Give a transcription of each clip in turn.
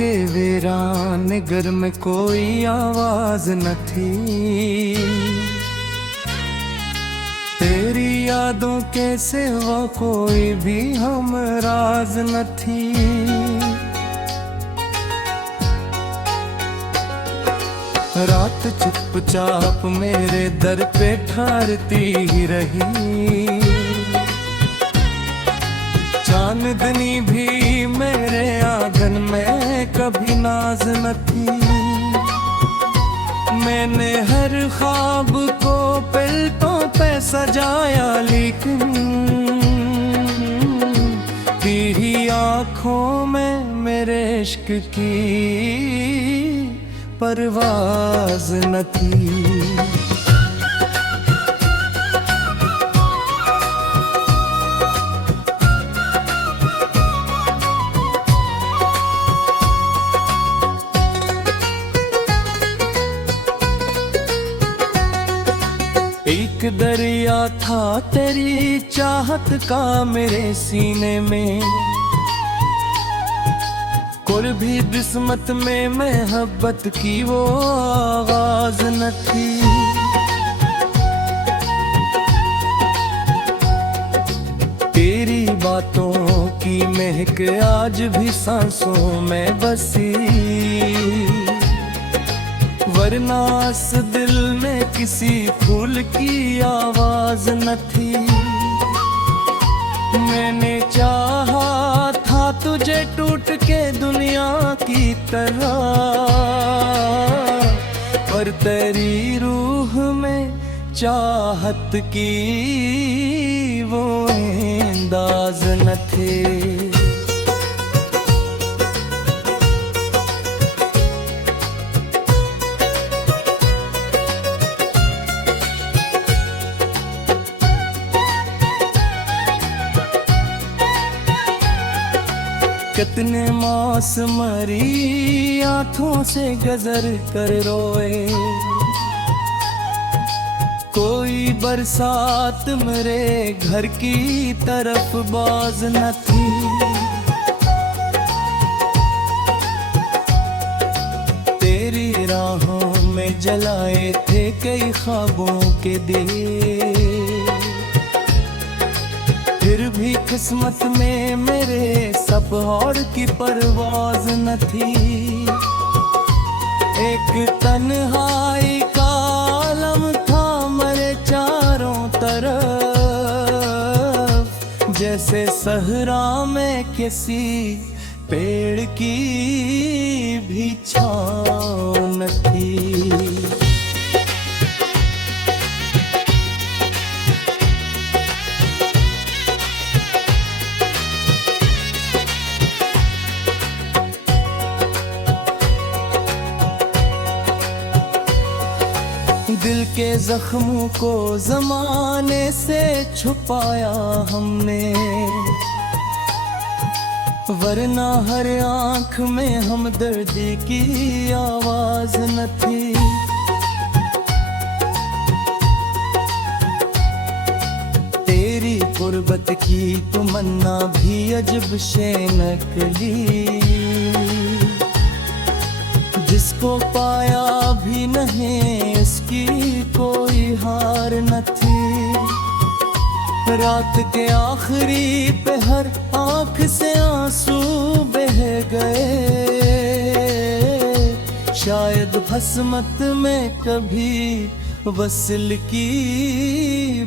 के वीरान घर में कोई आवाज न थी। तेरी यादों के सिवा कोई भी हम राज न थी। रात चुपचाप मेरे दर पे ठहरती ही रही। चांदनी भी मेरे आंगन में कभी नाज न थी। मैंने हर ख्वाब को पलकों पे सजाया, लेकिन तेरी आँखों में मेरे इश्क की परवाज न थी। एक दरिया था तेरी चाहत का मेरे सीने में, कोई भी किस्मत में मोहब्बत की वो आवाज न थी। तेरी बातों की महक आज भी सांसों में बसी, वरना इस दिल में किसी फूल की आवाज न थी। मैंने चाहा था तुझे टूट के दुनिया की तरह, पर तेरी रूह में चाहत की वो अंदाज न थे। कितने मास मरी आँखों से गजर कर रोए, कोई बरसात मेरे घर की तरफ बाज न थी। तेरी राहों में जलाए थे कई ख्वाबों के दिए, फिर भी किस्मत में मेरे सब और की परवाज न थी। एक तन्हाई का आलम था मेरे चारों तरफ, जैसे सहरा में किसी पेड़ की भी छाँव न थी। दिल के जख्मों को जमाने से छुपाया हमने, वरना हर आँख में हमदर्दी की आवाज न थी। तेरी गुर्बत की तमन्ना भी अजब शे नकली, जिसको पाया भी नहीं इसकी कोई हार न थी। रात के आखिरी पहर आँख से आंसू बह गए, शायद बसमत में कभी वसल की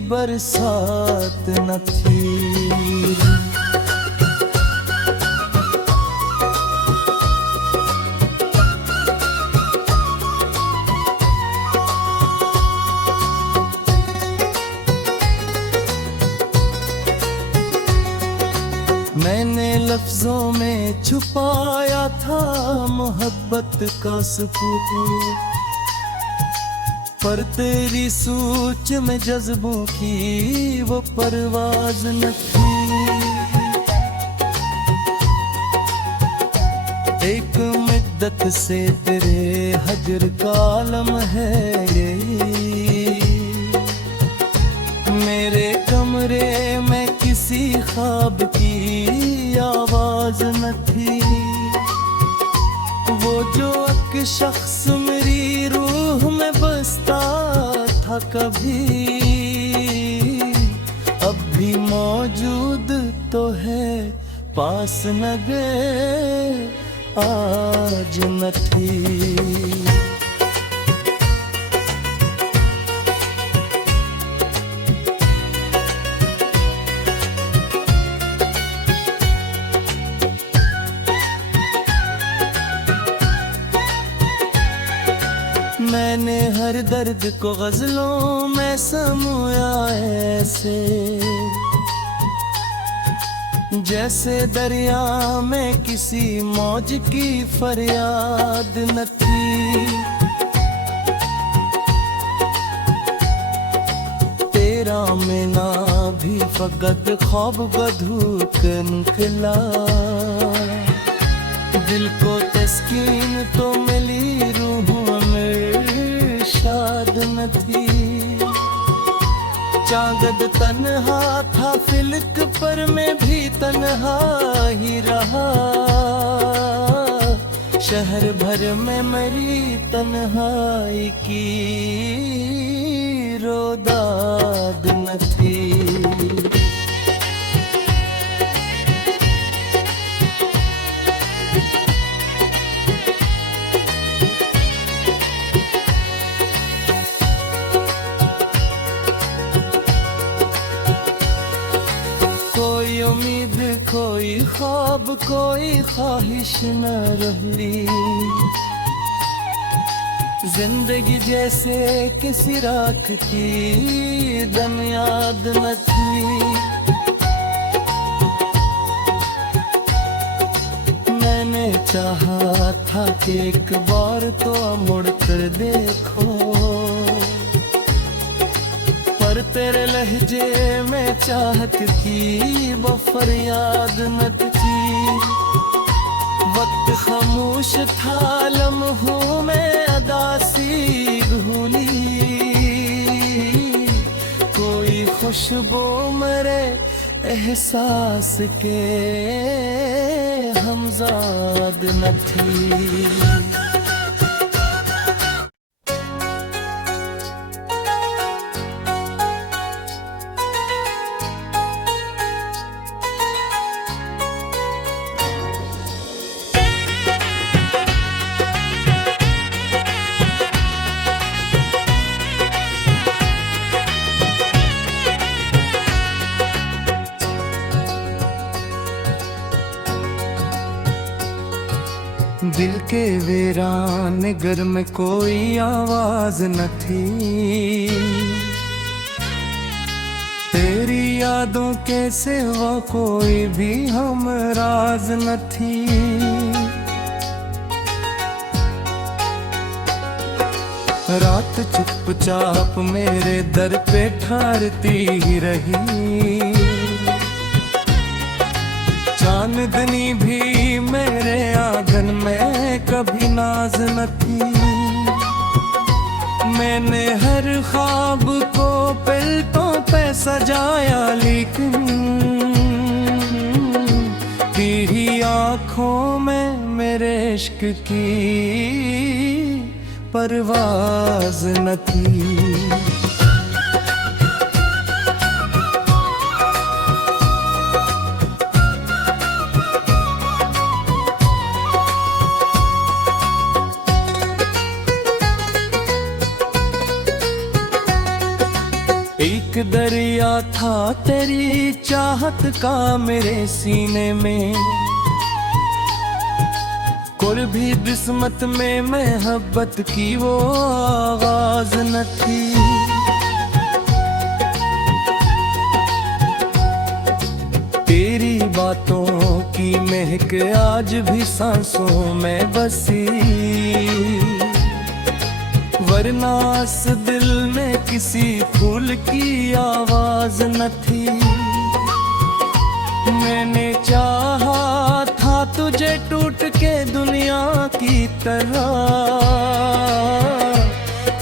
बरसात न थी। मैंने लफ्जों में छुपाया था मोहब्बत का सुकून, पर तेरी सोच में जज्बों की वो परवाज न थी। एक मुद्दत से तेरे हजर का आलम है ये, मेरे कमरे में किसी ख्वाब की आवाज न थी। मेरी रूह में बसता था कभी, अब भी मौजूद तो है, पास न गए आज न थी। मैंने हर दर्द को गजलों में समोया ऐसे, जैसे दरिया में किसी मौज की फरियाद न थी। तेरा मिना भी फकत ख्वाब बधूक निकला, दिल को तस्कीन तो मिली, रूह में शाद न थी। चांद तन्हा था फिलक पर, मैं भी तन्हा ही रहा, शहर भर में मेरी तन्हाई की रोदाद न थी। कोई उम्मीद, कोई ख्वाब, कोई ख्वाहिश न रही, जिंदगी जैसे किसी राख की दम याद न थी। मैंने चाहा था कि एक बार तो मुड़ कर देखो, पर तेरे लहजे में चाहत की वो फरियाद न थी। वक्त खामोश था, लम्हों में अदासी भूली, कोई खुशबू मेरे एहसास के हमजाद न थी। दिल के वीरान घर में कोई आवाज न थी, तेरी यादों के सिवा कोई भी हमराज न थी। रात चुपचाप मेरे दर पे ठहरती ही रही, चांदनी भी मेरे आंगन में कभी नाज न थी। मैंने हर ख्वाब को पलकों पे सजाया, लेकिन तेरी आँखों में मेरे इश्क की परवाज न थी। एक दरिया था तेरी चाहत का मेरे सीने में, कोई भी किस्मत में मोहब्बत की वो आवाज न थी। तेरी बातों की महक आज भी सांसों में बसी, वरना इस दिल में किसी फूल की आवाज न थी। मैंने चाहा था तुझे टूट के दुनिया की तरह,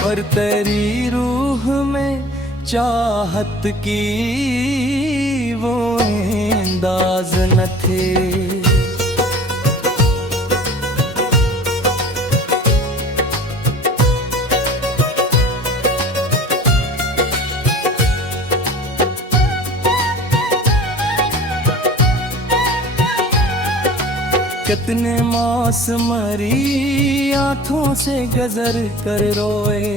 पर तेरी रूह में चाहत की वो अंदाज न थे। कितने मौस मरी आंखों से गजर कर रोए,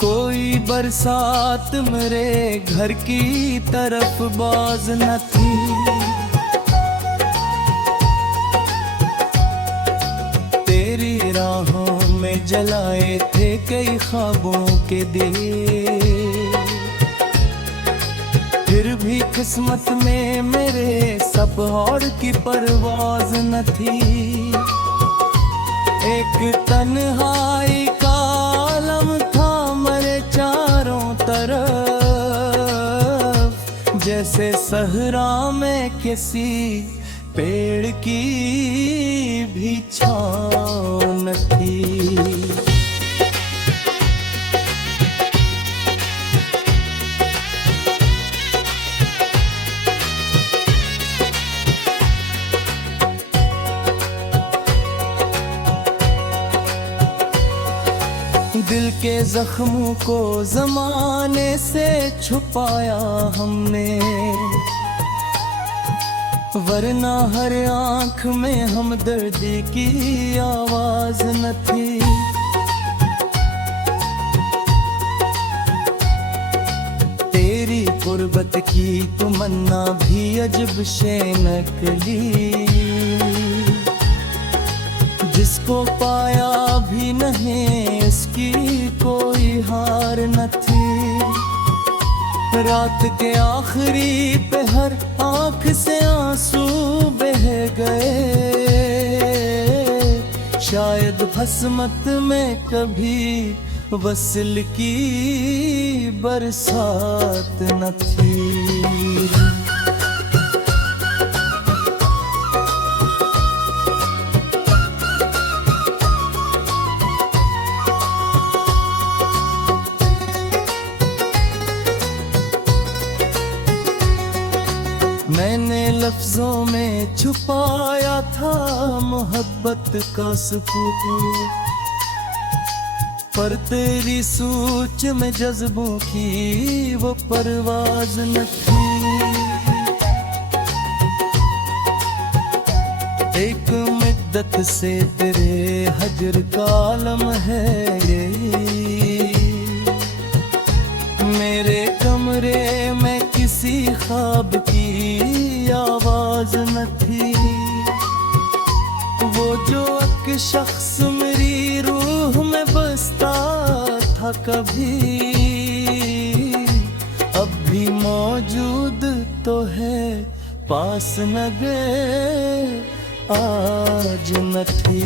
कोई बरसात मेरे घर की तरफ बाज न थी। तेरी राहों में जलाए थे कई ख्वाबों के दिए, फिर भी किस्मत में मेरे सब और की परवाज न थी। एक तन्हाई का आलम था मेरे चारों तरफ, जैसे सहरा में किसी पेड़ की भी छाँव न थी। दिल के जख्मों को जमाने से छुपाया हमने, वरना हर आंख में हमदर्दी की आवाज न थी। तेरी गुर्बत की तमन्ना भी अजब शे नकली, जिसको पाया भी नहीं इसकी कोई हार न थी। रात के आखिरी पहर आँख से आंसू बह गए, शायद भस्मत में कभी वसल की बरसात न थी। मैंने लफ्जों में छुपाया था मोहब्बत का सुकून, पर तेरी सोच में जज्बों की वो परवाज न थी। एक मुद्दत से तेरे हजर का आलम है ये, मेरे कमरे में किसी ख्वाब की आवाज न थी। वो जो एक शख्स मेरी रूह में बसता था कभी, अब भी मौजूद तो है पास न गए आज न थी।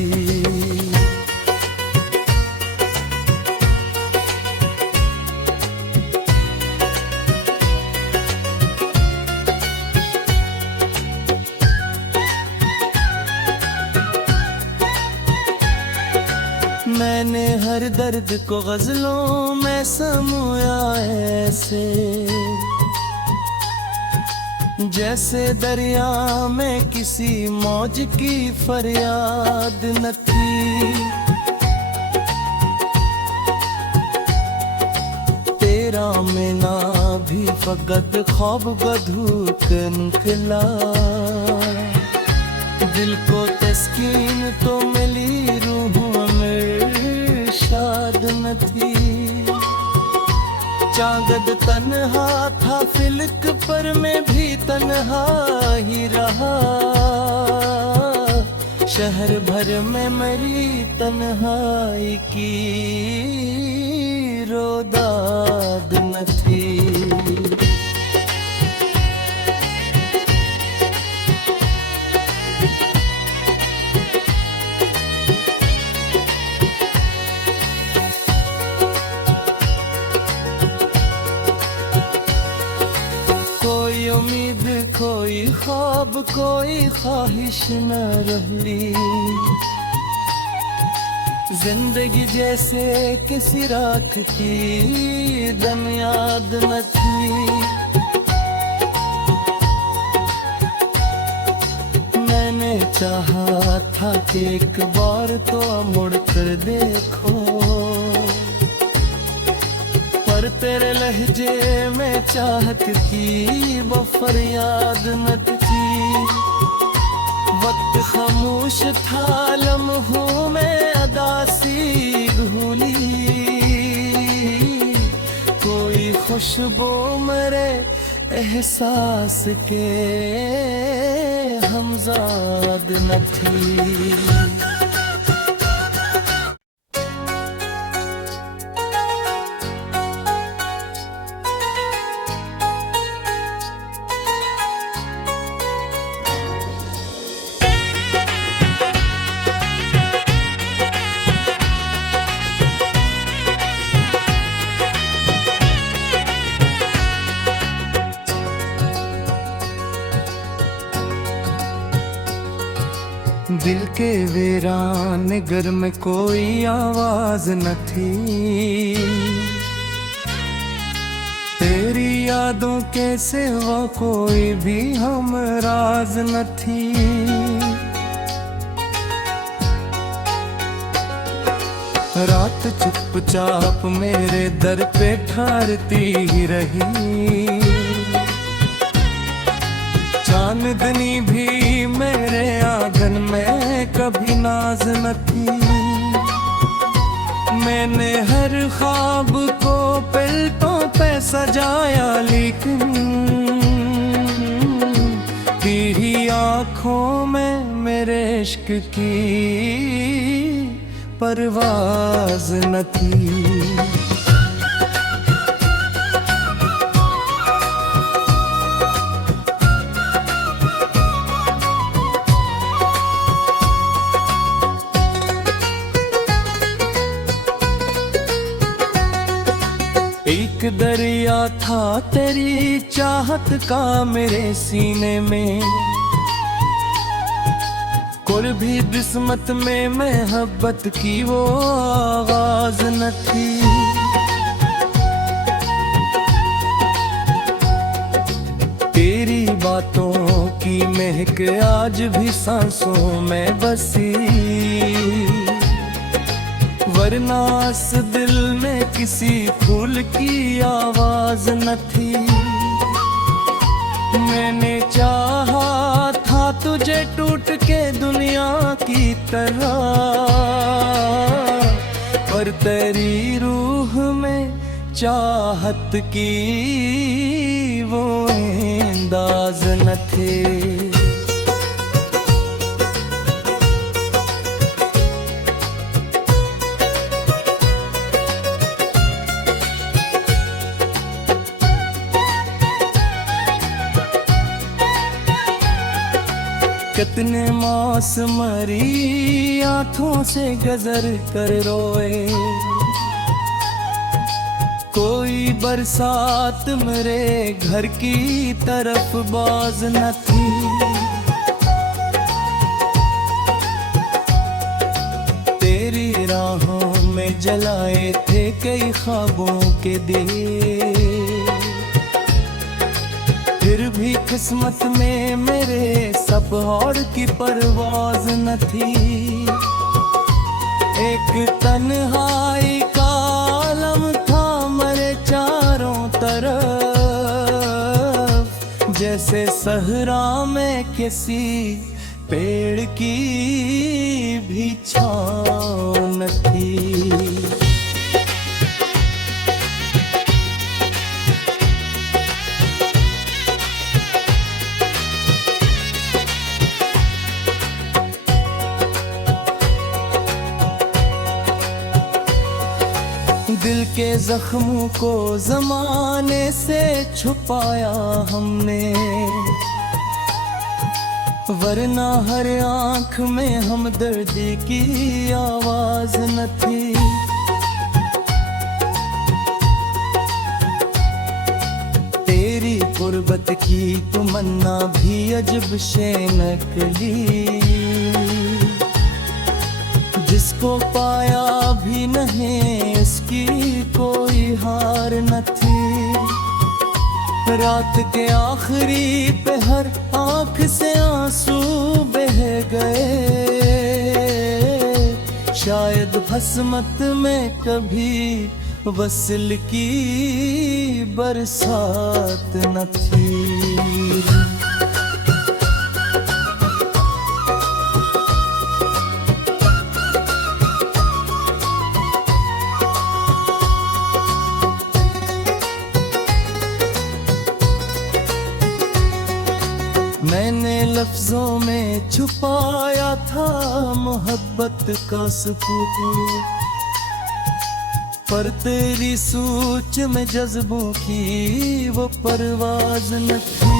मैंने हर दर्द को गजलों में समोया ऐसे, जैसे दरिया में किसी मौज की फरियाद न थी। तेरा मिलना भी फकत ख्वाब बधूक निकला, दिल को तस्कीन तो मिली रूह में शाद न थी। चागद तन्हा था फिलक पर मैं भी तन्हा ही रहा, शहर भर में मेरी तन्हाई की रोदाद न थी। कोई उम्मीद कोई ख्वाब कोई ख्वाहिश न रही, जिंदगी जैसे किसी रात की दम याद न थी। मैंने चाहा था कि एक बार तो मुड़ कर देखो, पर तेरे लहजे में चाहत की वो फरियाद न थी। वक्त खामोश था, लम्हों में अदासी भूली, कोई खुशबू मेरे एहसास के हमजाद न थी। दिल के वीरान घर में कोई आवाज न थी, तेरी यादों के सिवा कोई भी हमराज न थी। रात चुपचाप मेरे दर पे ठहरती ही रही, चांदनी भी मेरे आंगन में कभी नाज न थी। मैंने हर ख्वाब को पलकों पे सजाया, लेकिन तेरी आँखों में मेरे इश्क की परवाज न थी। एक दरिया था तेरी चाहत का मेरे सीने में, कोई भी किस्मत में मोहब्बत की वो आवाज न थी। तेरी बातों की महक आज भी सांसों में बसी, वरना इस दिल में किसी फूल की आवाज न थी। मैंने चाहा था तुझे टूट के दुनिया की तरह, पर तेरी रूह में चाहत की वो अंदाज न थे। कितने मास मरी आँखों से गजर कर रोए, कोई बरसात मेरे घर की तरफ बाज न थी। तेरी राहों में जलाए थे कई ख्वाबों के दिए, फिर भी किस्मत में मेरे सब और की परवाज न थी। एक तन्हाई का आलम था मेरे चारों तरफ, जैसे सहरा में किसी पेड़ की भी छाँव न थी। दिल के जख्मों को जमाने से छुपाया हमने, वरना हर आँख में हमदर्दी की आवाज न थी। तेरी गुर्बत की तमन्ना भी अजब शे नकली, जिसको पाया भी नहीं इसकी कोई हार न थी। रात के आखिरी पहर आँख से आंसू बह गए, शायद भस्मत में कभी वसल की बरसात न थी। लफ्जों में छुपाया था मोहब्बत का सुकून, पर तेरी सोच में जज्बों की वो परवाज न थी।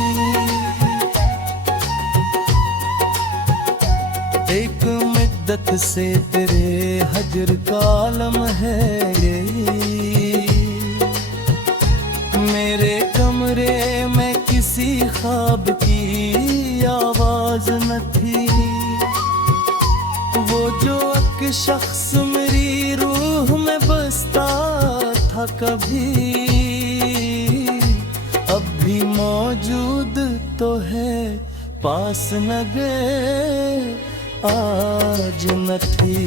एक मुद्दत से तेरे हजर का आलम है ये, मेरे कमरे में किसी ख्वाब की आवाज न थी। वो जो एक शख्स मेरी रूह में बसता था कभी, अब भी मौजूद तो है, पास न गए आज न थी।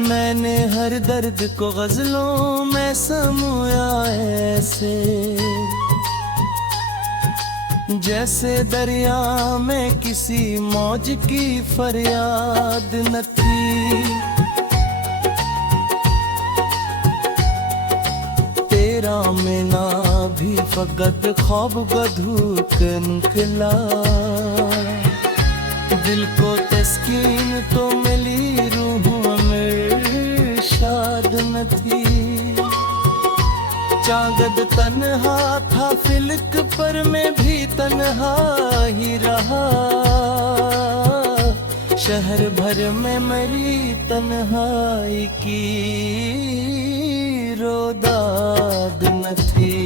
मैंने हर दर्द को गजलों में समोया ऐसे, जैसे दरिया में किसी मौज की फरियाद न थी। तेरा मिलना भी फकत ख्वाब का धूक निकला, दिल को तस्कीन तो मिली, रूह में शाद न थी। जागद तन्हा था फिल्क पर मैं भी तन्हा ही रहा, शहर भर में मेरी तन्हाई की रोदाद न थी।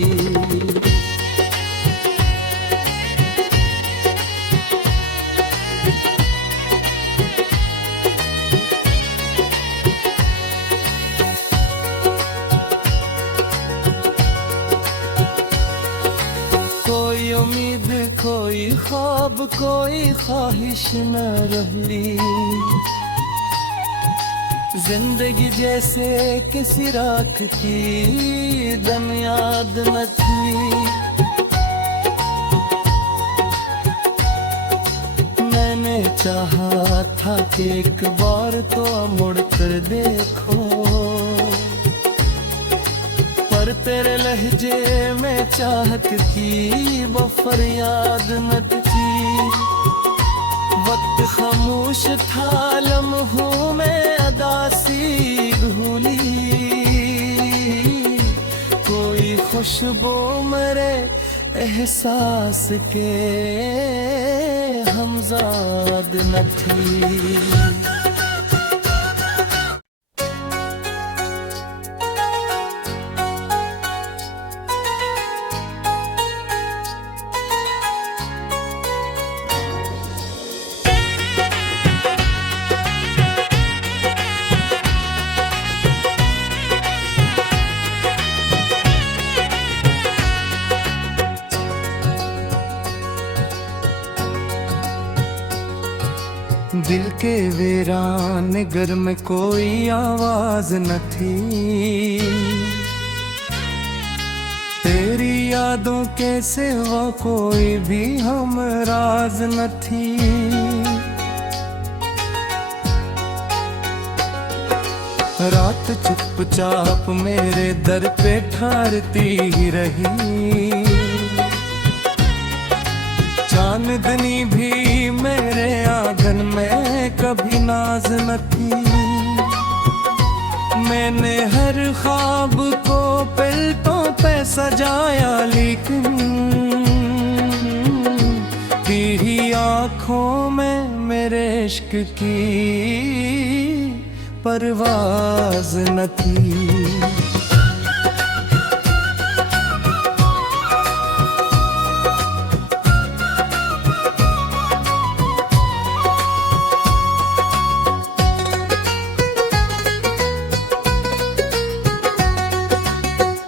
कोई उम्मीद कोई ख्वाब कोई ख्वाहिश न रही, जिंदगी जैसे किसी रात की दम याद न थी। मैंने चाहा था कि एक बार तो मुड़ कर देखो, पर तेरे लहजे में चाहत की वो फरियाद न थी। वक्त खामोश था लम्हों में अदासी भूली, कोई खुशबू मेरे एहसास के हमजाद न थी। दिल के वीरान घर में कोई आवाज न थी, तेरी यादों के सिवा कोई भी हमराज न थी। रात चुपचाप मेरे दर पे ठहरती ही रही, चांदनी भी मेरे आंगन में कभी नाज न थी। मैंने हर ख्वाब को पलकों पे सजाया, लेकिन तेरी आँखों में मेरे इश्क की परवाज न थी।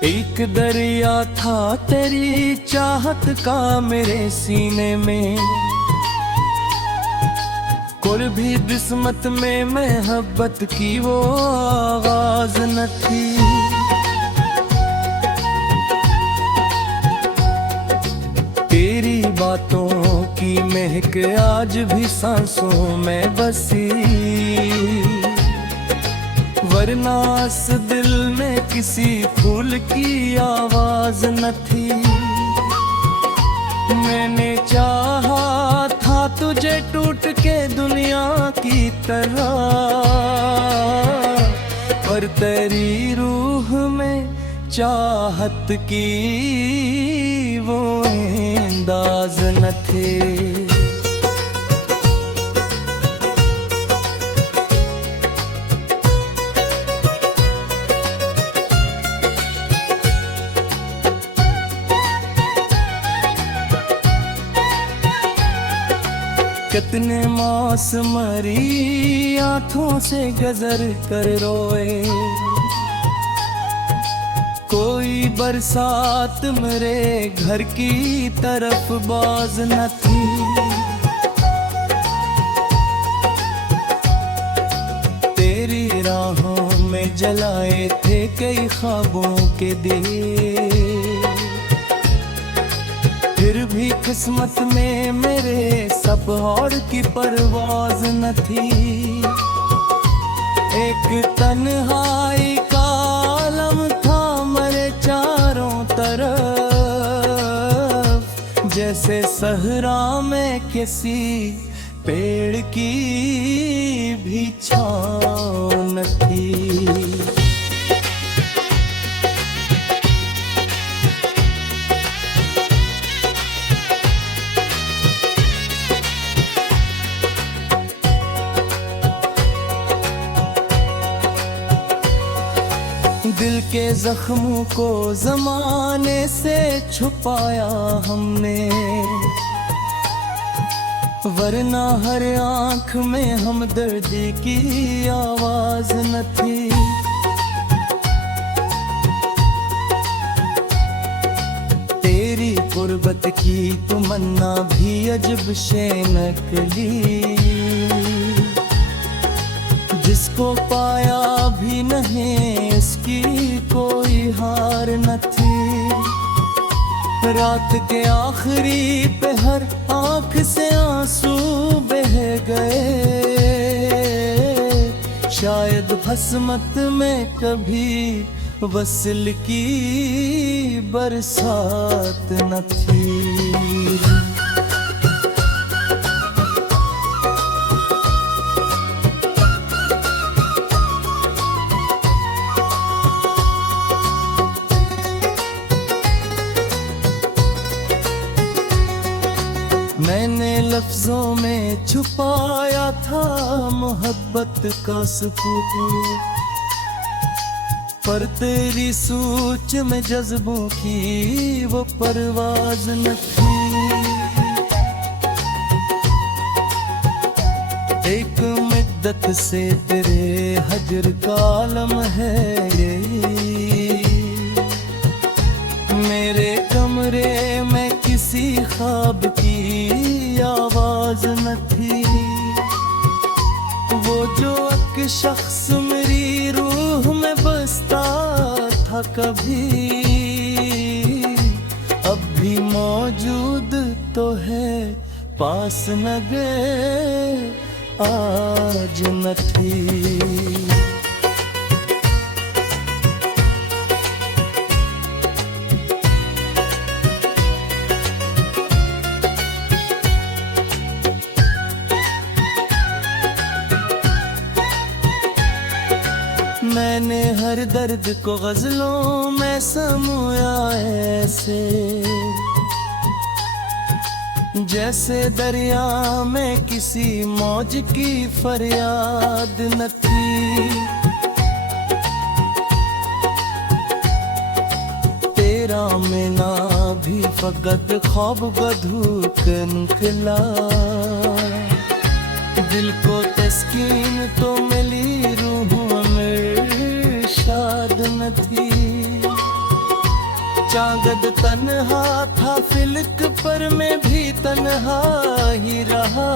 एक दरिया था तेरी चाहत का मेरे सीने में, कोई भी किस्मत में मोहब्बत की वो आवाज न थी। तेरी बातों की महक आज भी सांसों में बसी, वरना इस दिल में किसी फूल की आवाज न थी। मैंने चाहा था तुझे टूट के दुनिया की तरह, पर तेरी रूह में चाहत की वो अंदाज न थे। कितने मास मरी आंखों से गजर कर रोए, कोई बरसात मेरे घर की तरफ बाज न थी। तेरी राहों में जलाए थे कई ख्वाबों के दिए, फिर भी किस्मत में मेरे सब और की परवाज न थी। एक तन्हाई का आलम था मेरे चारों तरफ, जैसे सहरा में किसी पेड़ की भी छाँव न थी। दिल के जख्मों को जमाने से छुपाया हमने, वरना हर आंख में हमदर्दी की आवाज न थी। तेरी गुर्बत की तमन्ना भी अजब शे नकली, जिसको पाया भी नहीं इसकी कोई हार न थी। रात के आखिरी पहर आँख से आंसू बह गए, शायद भस्मत में कभी वसल की बरसात न थी। मैंने लफ्जों में छुपाया था मोहब्बत का सुकून, पर तेरी सोच में जज्बों की वो परवाज न थी। एक मुद्दत से तेरे हजर का आलम है ये, मेरे कमरे में किसी ख्वाब की आवाज न थी। वो जो एक शख्स मेरी रूह में बसता था कभी, अब भी मौजूद तो है पास न गए आज न थी। मैंने हर दर्द को गजलों में समोया ऐसे, जैसे दरिया में किसी मौज की फरियाद न थी। तेरा मिलना भी फकत ख्वाब बधूक निकला, दिल को तस्कीन तो मिली रूह में शाद न थी। चागद तन्हा था फिलक पर मैं भी तन्हा ही रहा,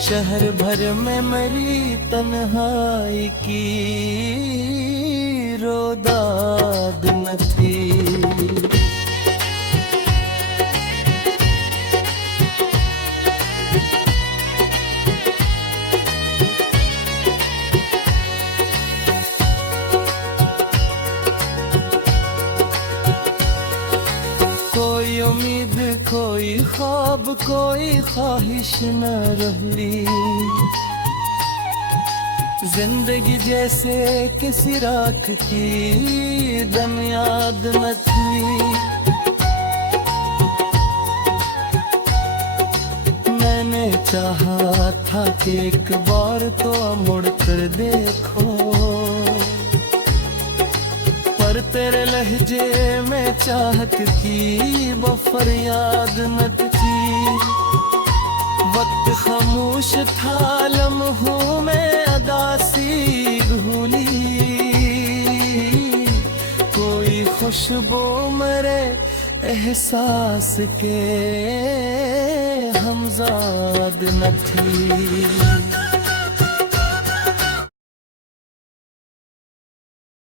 शहर भर में मेरी तन्हाई की रोदाद न थी। कोई ख्वाब कोई ख्वाहिश न रही, जिंदगी जैसे किसी रात की दम याद न थी। मैंने चाहा था कि एक बार तो मुड़ कर देखो, पर तेरे लहजे में चाहत की वो फरियाद न थी। वक्त खामोश था, लम्हों में अदासी भूली, कोई खुशबू मेरे एहसास के हमजाद न थी।